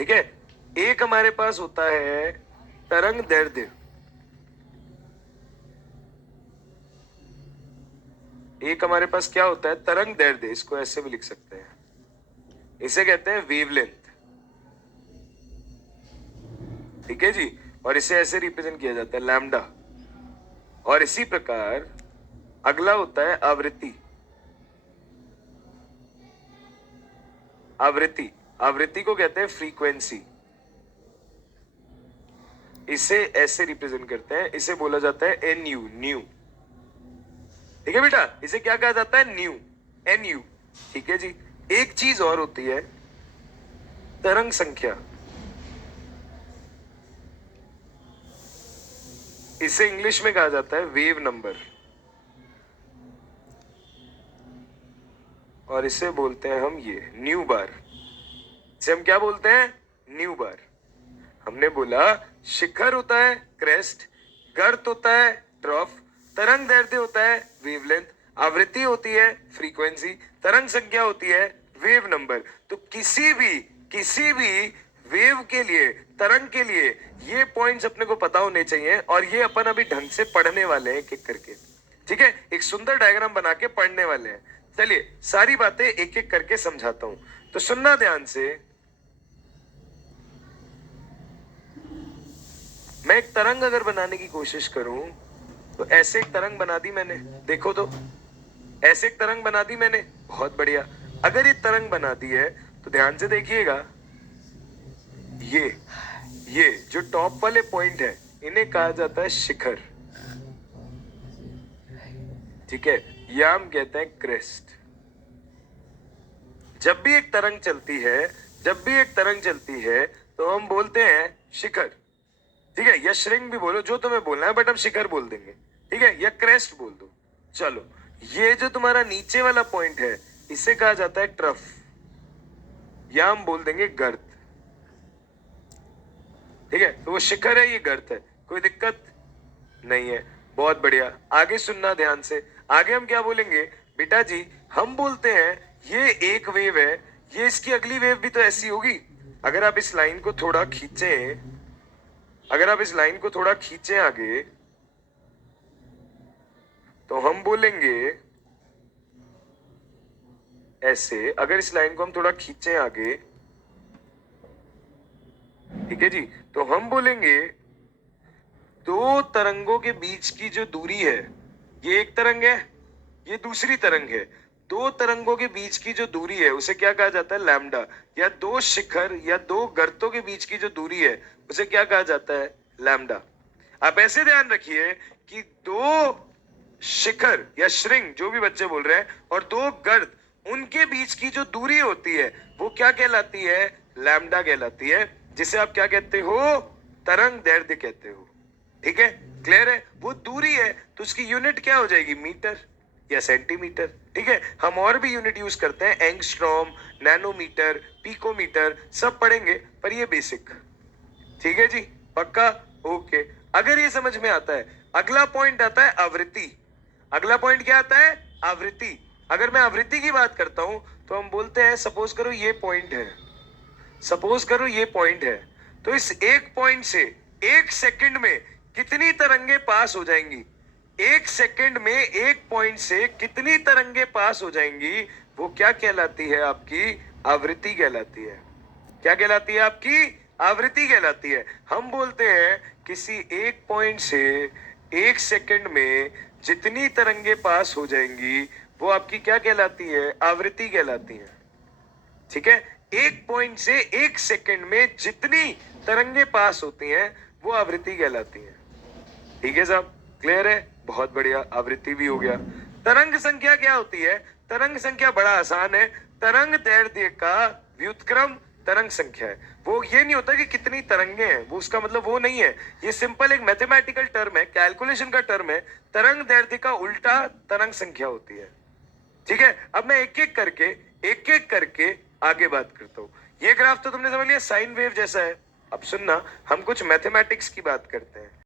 ठीक है। एक हमारे पास होता है तरंग दैर्ध्य, एक हमारे पास क्या होता है तरंग दैर्ध्य, इसको ऐसे भी लिख सकते हैं, इसे कहते हैं वेवलेंथ। ठीक है जी, और इसे ऐसे रिप्रेजेंट किया जाता है लैम्डा। और इसी प्रकार अगला होता है आवृत्ति। आवृत्ति, आवृत्ति को कहते हैं फ्रीक्वेंसी, इसे ऐसे रिप्रेजेंट करते हैं, इसे बोला जाता है एन यू, न्यू। ठीक है बेटा, इसे क्या कहा जाता है न्यू, एन यू। ठीक है जी। एक चीज और होती है तरंग संख्या, इसे इंग्लिश में कहा जाता है वेव नंबर, और इसे बोलते हैं हम ये न्यू बार। इसे हम क्या बोलते हैं न्यू बार। हमने बोला शिखर होता है क्रेस्ट, गर्त होता है ट्रॉफ, तरंग दैर्ध्य होता है वेवलेंथ, आवृत्ति होती है फ्रीक्वेंसी, तरंग संख्या होती है वेव नंबर। तो किसी भी वेव के लिए, तरंग के लिए ये पॉइंट्स अपने को पता होने चाहिए, और ये अपन अभी ढंग से पढ़ने वाले हैं एक एक करके। ठीक है, एक सुंदर डायग्राम बना के पढ़ने वाले हैं। चलिए सारी बातें एक एक करके समझाता हूं, तो सुनना ध्यान से। मैं एक तरंग अगर बनाने की कोशिश करूं तो ऐसे एक तरंग बना दी मैंने, देखो तो ऐसे एक तरंग बना दी मैंने, बहुत बढ़िया। अगर ये तरंग बना दी है तो ध्यान से देखिएगा, ये जो टॉप वाले पॉइंट है इन्हें कहा जाता है शिखर। ठीक है, या हम कहते हैं क्रेस्ट। जब भी एक तरंग चलती है तो हम बोलते हैं शिखर। ठीक है, या श्रृंग भी बोलो, जो तुम्हें बोलना है, बट हम शिखर बोल देंगे। ठीक है, या क्रेस्ट बोल दो। चलो, ये जो तुम्हारा नीचे वाला पॉइंट है इसे कहा जाता है ट्रफ, या हम बोल देंगे गर्त। ठीक है, तो वो शिखर है, ये गर्त है, कोई दिक्कत नहीं है। बहुत बढ़िया, आगे सुनना ध्यान से। आगे हम क्या बोलेंगे बेटा जी, हम बोलते हैं ये एक वेव है, ये इसकी अगली वेव भी तो ऐसी होगी। अगर आप इस लाइन को थोड़ा खींचे आगे, तो हम बोलेंगे ऐसे। अगर इस लाइन को हम थोड़ा खींचे आगे, ठीक है जी, तो हम बोलेंगे दो तरंगों के बीच की जो दूरी है, ये एक तरंग है, ये दूसरी तरंग है, दो तरंगों के बीच की जो दूरी है उसे क्या कहा जाता है लैम्डा। या दो शिखर या दो गर्तों के बीच की जो दूरी है उसे क्या कहा जाता है लैम्डा। आप ऐसे ध्यान रखिए कि दो शिखर या श्रृंग, जो भी बच्चे बोल रहे हैं, और दो गर्त, उनके बीच की जो दूरी होती है वो क्या कहलाती है लैम्डा कहलाती है, जिसे आप क्या कहते हो तरंग दैर्ध्य कहते हो। ठीक है, क्लियर है। वो दूरी है तो उसकी यूनिट क्या हो जाएगी मीटर या सेंटीमीटर। ठीक है, हम और भी यूनिट यूज करते हैं, एंगस्ट्रॉम, नैनोमीटर, पिकोमीटर, सब पढ़ेंगे, पर ये बेसिक। ठीक है जी, पक्का, ओके। अगर ये समझ में आता है, अगला पॉइंट आता है आवृत्ति। अगला पॉइंट क्या आता है आवृत्ति। अगर मैं आवृत्ति की बात करता हूं तो हम बोलते हैं, सपोज करो ये पॉइंट है, तो इस एक पॉइंट से एक सेकंड में कितनी तरंगे पास हो जाएंगी, एक सेकंड में एक पॉइंट से कितनी तरंगे पास हो जाएंगी, वो क्या कहलाती है आपकी आवृत्ति कहलाती है। क्या कहलाती है आपकी आवृत्ति कहलाती है। हम बोलते हैं किसी एक पॉइंट से एक सेकंड में जितनी तरंगे पास हो जाएंगी वो आपकी क्या कहलाती है आवृत्ति कहलाती है। ठीक है, एक पॉइंट से एक सेकंड में जितनी तरंगे पास होती हैं वो आवृत्ति कहलाती है। ठीक है साहब, क्लियर है, बहुत बढ़िया, आवृत्ति भी हो गया। तरंग संख्या क्या होती है, तरंग संख्या बड़ा आसान है, तरंग दैर्ध्य का व्युत्क्रम तरंग संख्या है। वो ये नहीं होता कि कितनी तरंगे हैं, वो उसका मतलब वो नहीं है, ये सिंपल एक मैथमेटिकल टर्म है, कैलकुलेशन का टर्म है। तरंग दैर्ध्य का उल्टा तरंग संख्या होती है। ठीक है, अब मैं एक एक करके आगे बात करता हूं। ये ग्राफ तो तुमने समझ लिया साइन वेव जैसा है। अब सुनना, हम कुछ मैथमेटिक्स की बात करते हैं।